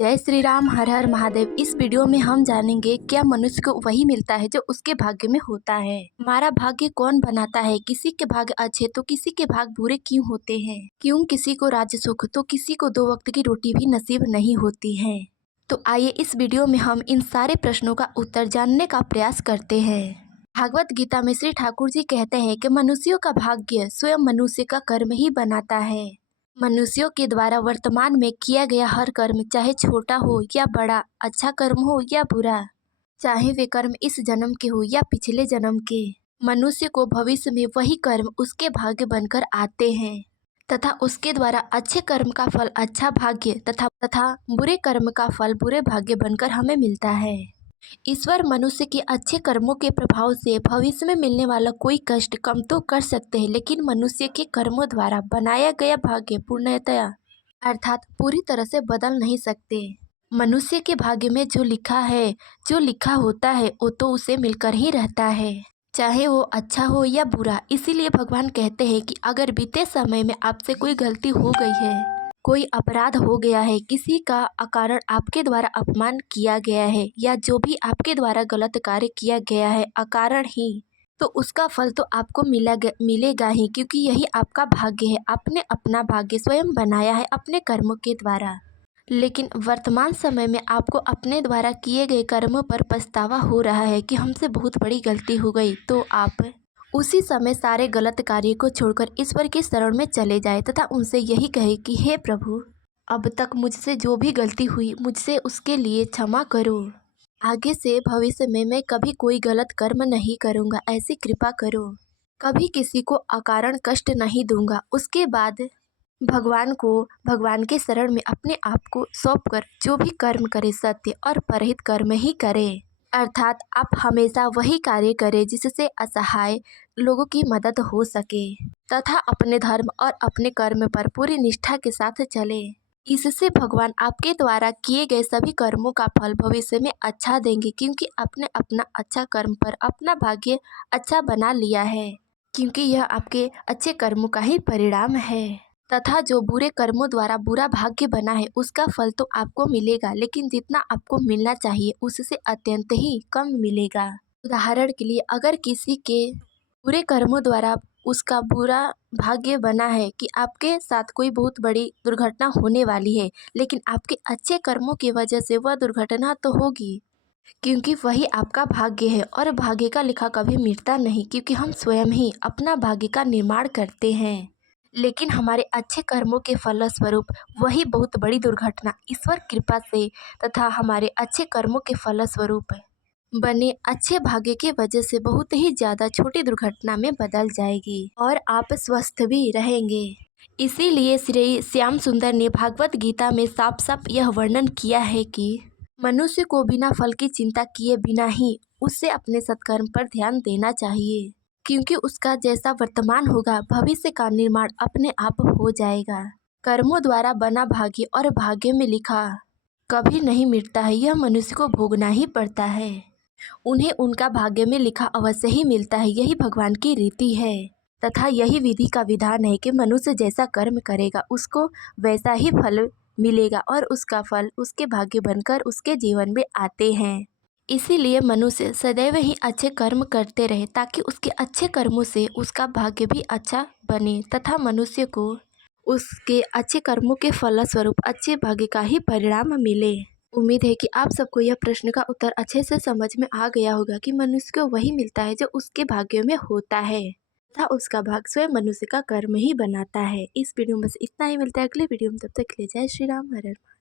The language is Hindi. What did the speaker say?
जय श्री राम, हर हर महादेव। इस वीडियो में हम जानेंगे क्या मनुष्य को वही मिलता है जो उसके भाग्य में होता है। हमारा भाग्य कौन बनाता है? किसी के भाग्य अच्छे तो किसी के भाग्य बुरे क्यों होते हैं? क्यों किसी को राज्य सुख तो किसी को 2 वक्त की रोटी भी नसीब नहीं होती है? तो आइए इस वीडियो में हम इन सारे प्रश्नों का उत्तर जानने का प्रयास करते हैं। भागवत गीता में श्री ठाकुर जी कहते हैं कि मनुष्यों का भाग्य स्वयं मनुष्य का कर्म ही बनाता है। मनुष्यों के द्वारा वर्तमान में किया गया हर कर्म, चाहे छोटा हो या बड़ा, अच्छा कर्म हो या बुरा, चाहे वे कर्म इस जन्म के हो या पिछले जन्म के, मनुष्य को भविष्य में वही कर्म उसके भाग्य बनकर आते हैं तथा उसके द्वारा अच्छे कर्म का फल अच्छा भाग्य तथा बुरे कर्म का फल बुरे भाग्य बनकर हमें मिलता है। ईश्वर मनुष्य के अच्छे कर्मों के प्रभाव से भविष्य में मिलने वाला कोई कष्ट कम तो कर सकते हैं, लेकिन मनुष्य के कर्मों द्वारा बनाया गया भाग्य पूर्णतया अर्थात पूरी तरह से बदल नहीं सकते। मनुष्य के भाग्य में जो लिखा है, जो लिखा होता है, वो तो उसे मिलकर ही रहता है, चाहे वो अच्छा हो या बुरा। इसीलिए भगवान कहते हैं कि अगर बीते समय में आपसे कोई गलती हो गई है, कोई अपराध हो गया है, किसी का अकारण आपके द्वारा अपमान किया गया है या जो भी आपके द्वारा गलत कार्य किया गया है अकारण ही, तो उसका फल तो आपको मिलेगा ही, क्योंकि यही आपका भाग्य है। आपने अपना भाग्य स्वयं बनाया है अपने कर्मों के द्वारा। लेकिन वर्तमान समय में आपको अपने द्वारा किए गए कर्मों पर पछतावा हो रहा है कि हमसे बहुत बड़ी गलती हो गई, तो आप उसी समय सारे गलत कार्य को छोड़कर ईश्वर की शरण में चले जाए तथा उनसे यही कहे कि हे प्रभु, अब तक मुझसे जो भी गलती हुई मुझसे उसके लिए क्षमा करो। आगे से भविष्य में मैं कभी कोई गलत कर्म नहीं करूँगा, ऐसी कृपा करो। कभी किसी को अकारण कष्ट नहीं दूंगा। उसके बाद भगवान के शरण में अपने आप को सौंपकर जो भी कर्म करे सत्य और परहित कर्म ही करे। अर्थात आप हमेशा वही कार्य करें जिससे असहाय लोगों की मदद हो सके तथा अपने धर्म और अपने कर्म पर पूरी निष्ठा के साथ चले। इससे भगवान आपके द्वारा किए गए सभी कर्मों का फल भविष्य में अच्छा देंगे, क्योंकि आपने अपना अच्छा कर्म पर अपना भाग्य अच्छा बना लिया है, क्योंकि यह आपके अच्छे कर्मों का ही परिणाम है। तथा जो बुरे कर्मों द्वारा बुरा भाग्य बना है उसका फल तो आपको मिलेगा, लेकिन जितना आपको मिलना चाहिए उससे अत्यंत ही कम मिलेगा। उदाहरण के लिए, अगर किसी के बुरे कर्मों द्वारा उसका बुरा भाग्य बना है कि आपके साथ कोई बहुत बड़ी दुर्घटना होने वाली है, लेकिन आपके अच्छे कर्मों की वजह से वह दुर्घटना तो होगी, क्योंकि वही आपका भाग्य है और भाग्य का लिखा कभी मिटता नहीं, क्योंकि हम स्वयं ही अपना भाग्य का निर्माण करते हैं। लेकिन हमारे अच्छे कर्मों के फलस्वरूप वही बहुत बड़ी दुर्घटना ईश्वर कृपा से तथा हमारे अच्छे कर्मों के फलस्वरूप बने अच्छे भाग्य की वजह से बहुत ही ज़्यादा छोटी दुर्घटना में बदल जाएगी और आप स्वस्थ भी रहेंगे। इसीलिए श्री श्याम सुंदर ने भागवत गीता में साफ साफ यह वर्णन किया है कि मनुष्य को बिना फल की चिंता किए बिना ही उससे अपने सत्कर्म पर ध्यान देना चाहिए, क्योंकि उसका जैसा वर्तमान होगा भविष्य का निर्माण अपने आप हो जाएगा। कर्मों द्वारा बना भाग्य और भाग्य में लिखा कभी नहीं मिटता है, यह मनुष्य को भोगना ही पड़ता है। उन्हें उनका भाग्य में लिखा अवश्य ही मिलता है, यही भगवान की रीति है तथा यही विधि का विधान है कि मनुष्य जैसा कर्म करेगा उसको वैसा ही फल मिलेगा और उसका फल उसके भाग्य बनकर उसके जीवन में आते हैं। इसीलिए मनुष्य सदैव ही अच्छे कर्म करते रहे, ताकि उसके अच्छे कर्मों से उसका भाग्य भी अच्छा बने तथा मनुष्य को उसके अच्छे कर्मों के फलस्वरूप अच्छे भाग्य का ही परिणाम मिले। उम्मीद है कि आप सबको यह प्रश्न का उत्तर अच्छे से समझ में आ गया होगा कि मनुष्य को वही मिलता है जो उसके भाग्य में होता है तथा उसका भाग्य स्वयं मनुष्य का कर्म ही बनाता है। इस वीडियो में बस इतना ही, मिलता है अगले वीडियो में, तब तक के लिए जय श्री राम, हर हर महादेव।